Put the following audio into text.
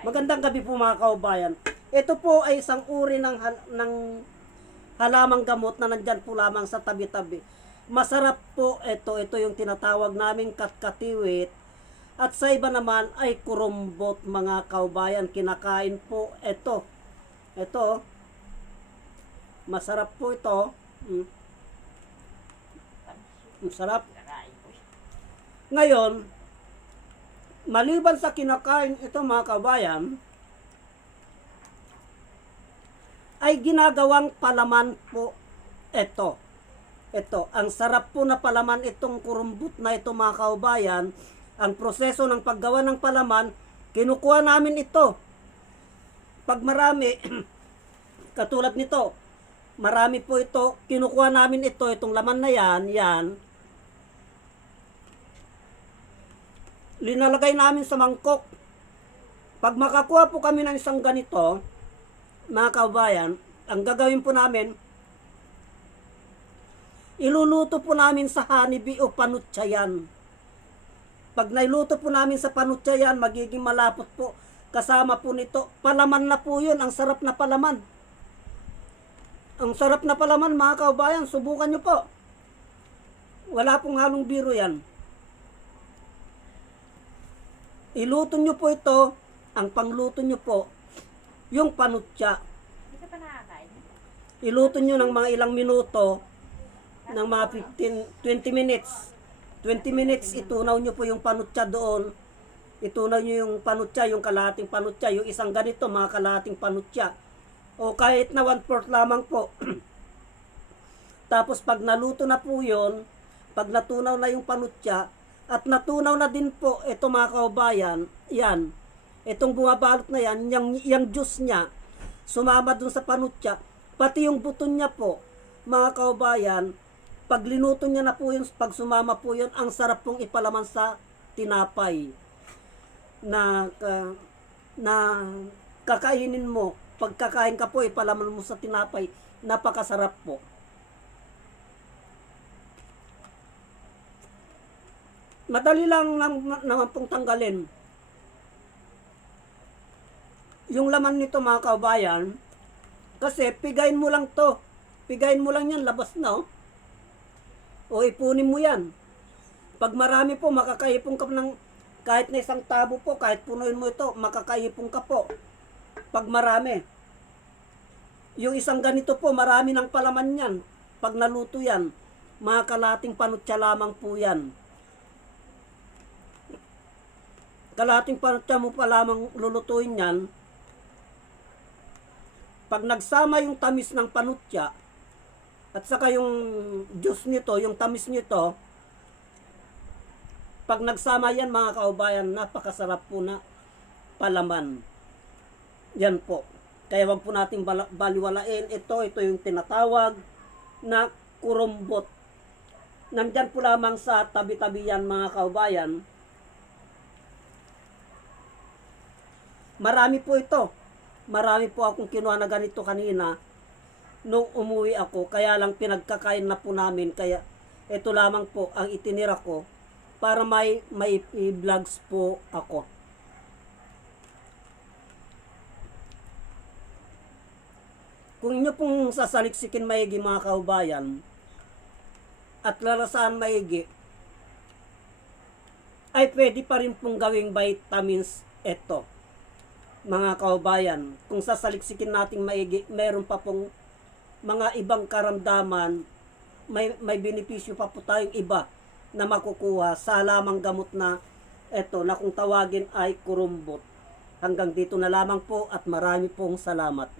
Magandang gabi po mga kaubayan. Ito po ay isang uri ng halamang gamot na nandyan po lamang sa tabi-tabi. Masarap po ito. Ito yung tinatawag naming katkatiwit. At sa iba naman ay kurumbot mga kaubayan. Kinakain po ito. Ito. Masarap po ito. Masarap. Ngayon, maliban sa kinakain ito mga kabayan, ay ginagawang palaman po ito. Ito, ang sarap po na palaman itong kurumbut na ito mga kaubayan. Ang proseso ng paggawa ng palaman, kinukuha namin ito. Pag marami, katulad nito, marami po ito, kinukuha namin ito, itong laman na yan, linalagay namin sa mangkok. Pag makakuha po kami ng isang ganito, mga kaubayan, ang gagawin po namin, iluluto po namin sa honeybee o panutsa yan. Pag nailuto po namin sa panutsa yan, magiging malapot po. Kasama po nito, palaman na po yun, ang sarap na palaman. Ang sarap na palaman mga kaubayan, subukan nyo po. Wala pong halong biro yan. Iluto nyo po ito, ang pangluto nyo po, yung panutsa. Hindi ka pa nakakain? Iluto nyo ng mga ilang minuto, ng mga 20 minutes. 20 minutes, itunaw nyo po yung panutsa doon. Itunaw nyo yung panutsa, yung kalahating panutsa, yung isang ganito, mga kalahating panutsa. O kahit na 1/4 lamang po. Tapos pag naluto na po yun, pag natunaw na yung panutsa, at natunaw na din po ito mga kaubayan, yan, itong bumabalot na yan, yung juice niya, sumama dun sa panutsa, pati yung buto niya po, mga kaubayan, pag linuto niya na po yun, pag sumama po yun, ang sarap pong ipalaman sa tinapay, na kakainin mo, pag kakain ka po, ipalaman mo sa tinapay, napakasarap po. Madali lang naman pong tanggalin. Yung laman nito mga kaubayan, kasi pigain mo lang to. Pigain mo lang yan, labas na oh. O ipunin mo yan. Pag marami po, makakaipong ka ng kahit na isang tabo po, kahit punuin mo ito, makakaipong ka po. Pag marami. Yung isang ganito po, marami ng palaman yan. Pag naluto yan, mga kalating panutsa lamang po yan. Kalating panutsa mo pa lamang lulutuin yan. Pag nagsama yung tamis ng panutsa at saka yung juice nito, yung tamis nito, pag nagsama yan mga kaubayan, napakasarap po na palaman. Yan po. Kaya wag po nating baliwalain. Ito yung tinatawag na kurumbot. Nandyan po lamang sa tabi-tabi yan mga kaubayan. Marami po ito. Marami po akong kinuha na ganito kanina nung umuwi ako. Kaya lang pinagkakain na po namin. Kaya ito lamang po ang itinira ko para may i-vlogs po ako. Kung inyo pong sasaliksikin maigi mga kaubayan at lalasahan maigi, ay pwede pa rin pong gawing vitamins ito. Mga kaubayan, kung sasaliksikin nating maigi, meron pa pong mga ibang karamdaman, may benepisyo pa po tayong iba na makukuha sa lamang gamot na ito na kung tawagin ay kurumbot. Hanggang dito na lamang po at marami pong salamat.